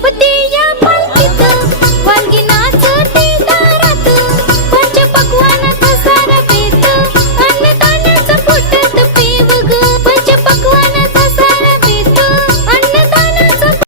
betul